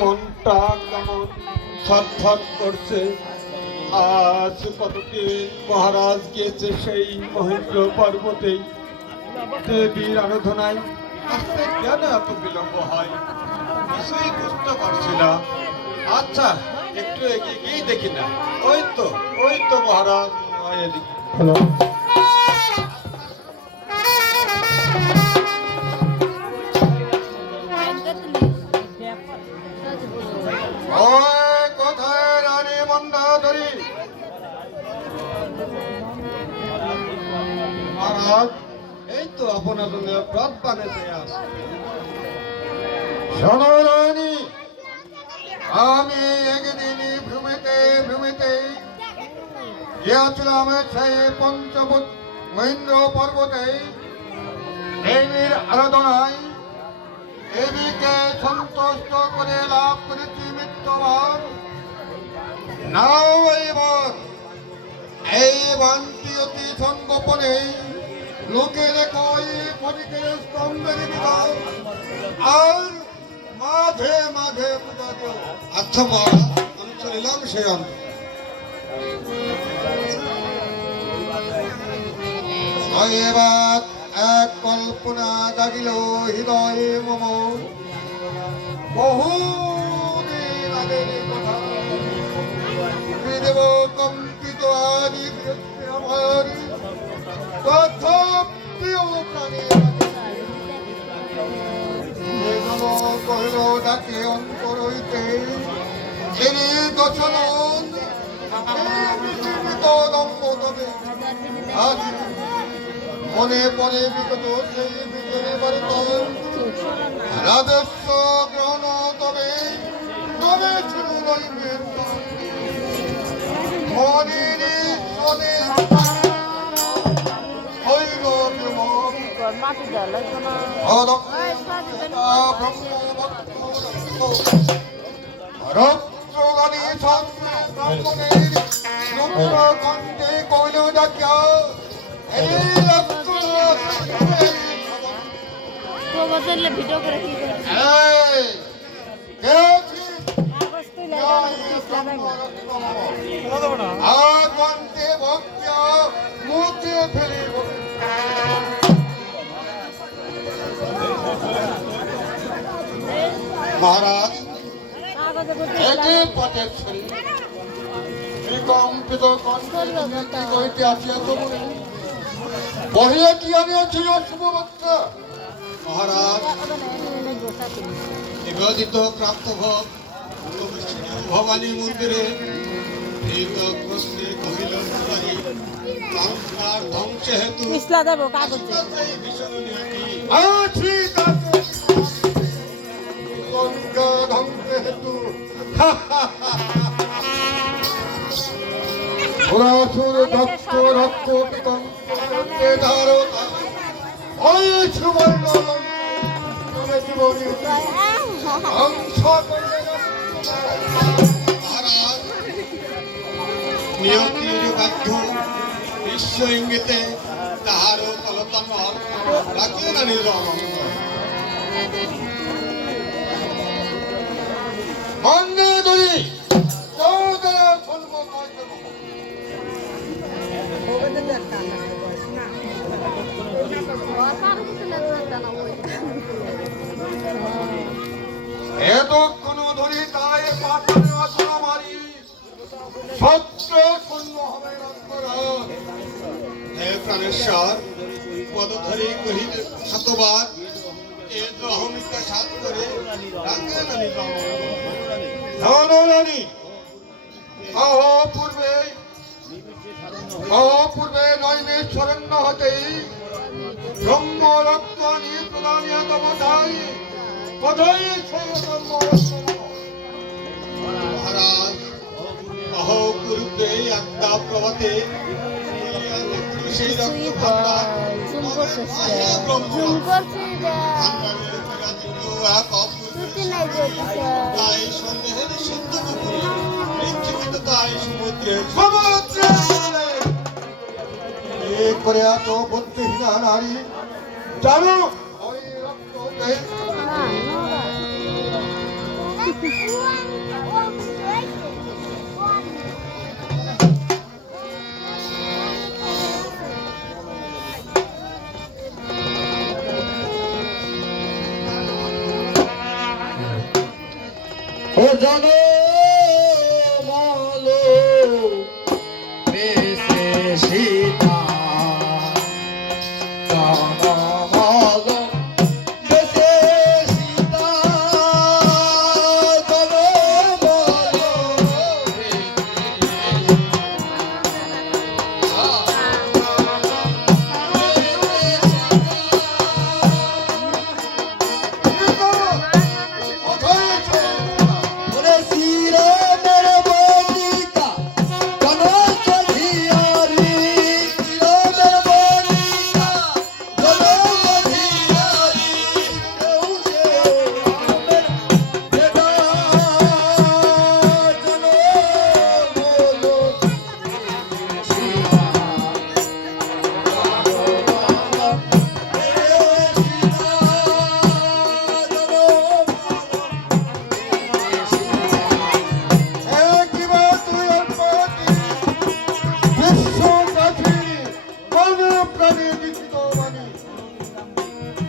মনটা কেমন ছটফট করছে। আজ কতদিন মহারাজ গিয়েছে সেই মহেন্দ্র পর্বতেই দেবীর আরাধনায়। আসতে কেন এত বিলম্ব হয় কিছুই বুঝতে পারছি না। আচ্ছা একটু এগিয়ে গিয়েই দেখি না। ওই তো মহারাজ এদিকে। হ্যালো, কোথায় রানী মন্দাধরী? মহারাজ এই তো আপনার জন্য ব্রত বানাতে আসে। শোনো রানী, আমি একদিন ভ্রমিতে গিয়েছিলাম সেই পঞ্চভূত মহেন্দ্র পর্বতে দেবীর আরাধনায়। দেবীকে সন্তুষ্ট করে লাভ করেছি মৃত্যুবান। নাও এইবার এই বানটি অতি সংগোপনে লোকে রেখো ফটিকের স্তম্ভের বিভাগ আর মাঝে মাঝে পূজা দিও। আচ্ছা মা, আমি চলিলাম সে অন্ত। এবার এক কল্পনা জাগিল হৃদয়ে মম। বহুদিন আগের কথা হৃদয় কম্পিত আদি আমার কথা প্রিয় প্রাণী কহিল ডাকে অন্তর হইতে এনে দশনন দম্পতবে আজ মনে পড়ে বিগত সেই বিজয়ের বার্তন রাজস্ব গ্রহণ তবে তবে ছিল মনের সনে হইল রক্তগানী কণ্ঠে কইল ডাকিয়া ভিডিও করে কি মহারাজ এটি পথের শরীর বিকম্পিত কণ্ঠে কইতে আসিয়া তো বহিয়া কি আনিয়াছিল শুভবার্তা? মহারাজ নিবেদিত প্রাপ্ত ভোগ ভবানী মন্দিরে কহিল ধ্বংস হেতু ধ্বংস হেতু পুরাসুর দক্ষ রক্ত ওই সুবর্ণ জীবনী অংশ নিয়তির বাধ্য বিশ্ব ইঙ্গিতে তাহারও ফলতন রাখি না নিজ মন্দাধরী এতক্ষণ ধরি তাই পাঠানো আসনা মারি সত্য শূন্য হবে হে প্রাণেশ্বর পদধরি কহিলে শতবার এ তো অহমিকা সাত করে রানী অপূর্বে নৈমেশ্বরণ্য হতেই ব্রহ্ম রক্ত নিয়ে প্রদানীয় তমতাই কোথায় সেই ব্রহ্ম মহারাজ অহপূর্বে একটা প্রভাতে সেই রক্ত ভান্ডার তাই সন্দেহের সিন্ধু নিক্ষিপ্ত তাই সমুদ্রে করে এত বুদ্ধিহীনা নারী জানো ওই রক্ত ও জানো মালো বেশে সীতা জানো মালো বেশে সীতা জানো মালো ওরে শ্রীরামের বনিতা জনক ধিয়ারি শ্রীরামের বনিতা জনক ধিয়ারি কেউ যে রামের বেটা জনক বলো সীতা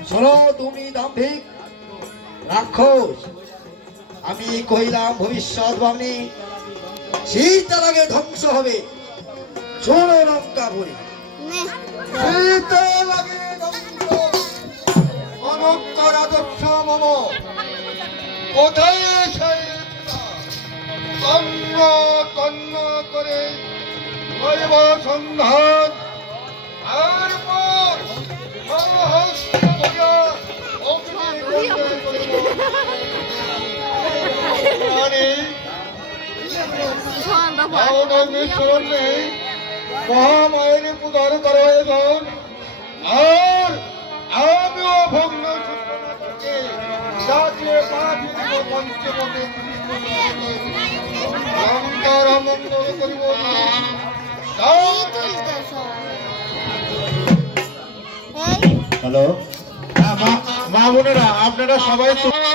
শোনো তুমি দাম্ভিক রাক্ষস, আমি কহিলাম ভবিষ্যৎবাণী সীতার আগে ধ্বংস হবে। শোনো লঙ্কাপুরী কোথায় সেই তন্ন তন্ন করে হইব সন্ধান, তারপর মহাহস্ত ধরিয়া অগ্নি করিব। রানী, রাবণের মিশ্রণ নেই, মহামায়ের পূজার প্রয়োজন। আর আমিও ভগ্ন সূত্রকে জাতীয় পাঠিয়ে পঞ্চমতে লঙ্কার মঙ্গল করিব। হ্যালো মা বোনেরা আপনারা সবাই আপনারা